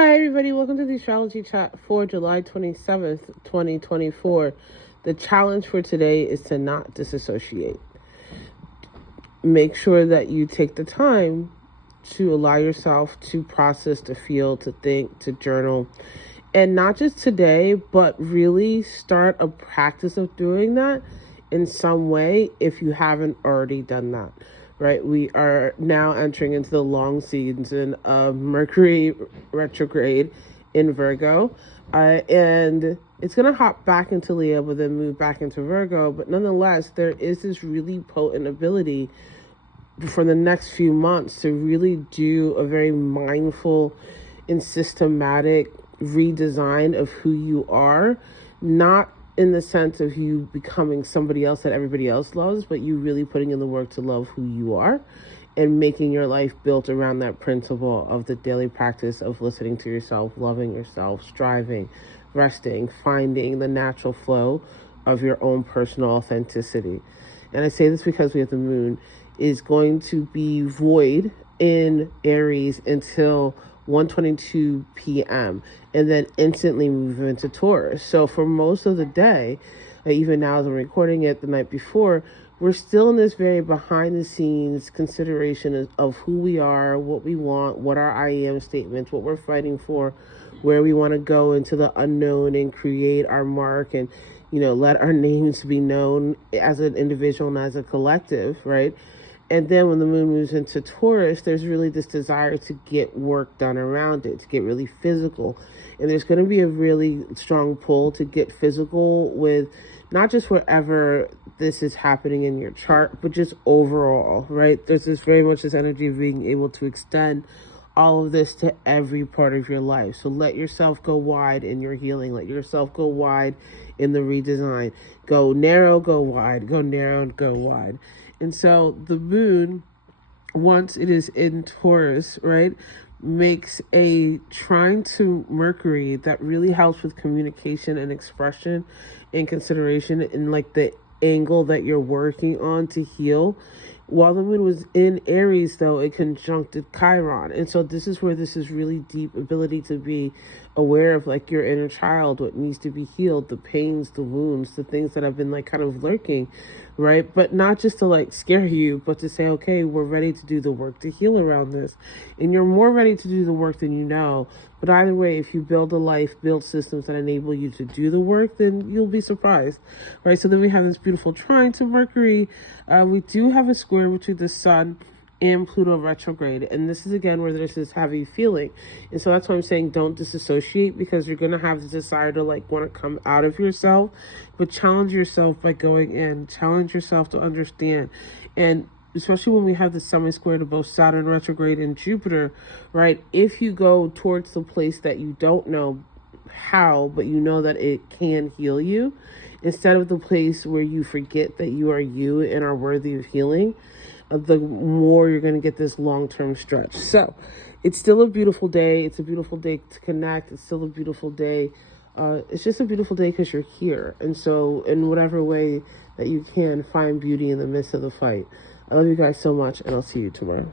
Hi everybody, welcome to the astrology chat for July 27th, 2024. The challenge for today is to not disassociate. Make sure that you take the time to allow yourself to process, to feel, to think, to journal. And not just today, but really start a practice of doing that in some way if you haven't already done that. Right, we are now entering into the long season of Mercury retrograde in Virgo, and it's going to hop back into Leo, but then move back into Virgo. But nonetheless, there is this really potent ability for the next few months to really do a very mindful and systematic redesign of who you are, not in the sense of you becoming somebody else that everybody else loves, but you really putting in the work to love who you are and making your life built around that principle of the daily practice of listening to yourself, loving yourself, striving, resting, finding the natural flow of your own personal authenticity. And I say this because we have the moon is going to be void in Aries until 1:22 p.m. and then instantly move into Taurus. So for most of the day, even now as I'm recording it the night before, we're still in this very behind the scenes consideration of who we are, what we want, what our I am statements, what we're fighting for, where we want to go into the unknown and create our mark and, let our names be known as an individual and as a collective, right? And then when the moon moves into Taurus, there's really this desire to get work done around it, to get really physical. And there's going to be a really strong pull to get physical with not just wherever this is happening in your chart, but just overall, right? There's this very much this energy of being able to extend all of this to every part of your life. So let yourself go wide in your healing. Let yourself go wide in the redesign. Go narrow, go wide. Go narrow, go wide. And so the moon, once it is in Taurus, right, makes a trine to Mercury that really helps with communication and expression and consideration in like the angle that you're working on to heal. While the moon was in Aries, though, it conjuncted Chiron. And so this is where this is really deep ability to be aware of like your inner child, what needs to be healed, the pains, the wounds, the things that have been like kind of lurking, right? But not just to like scare you, but to say, okay, we're ready to do the work to heal around this. And you're more ready to do the work than you know. But either way, if you build a life, build systems that enable you to do the work, then you'll be surprised, right? So then we have this beautiful trine to Mercury. We do have a square between the sun and Pluto retrograde. And this is again where there's this heavy feeling. And so that's why I'm saying don't disassociate, because you're going to have the desire to like want to come out of yourself, but challenge yourself by going in, challenge yourself to understand. And especially when we have the semi-square to both Saturn retrograde and Jupiter, right? If you go towards the place that you don't know how, but you know that it can heal you, instead of the place where you forget that you are you and are worthy of healing, the more you're going to get this long-term stretch. So it's still a beautiful day. It's a beautiful day to connect. It's still a beautiful day. It's just a beautiful day because you're here. And so in whatever way that you can, find beauty in the midst of the fight. I love you guys so much, and I'll see you tomorrow.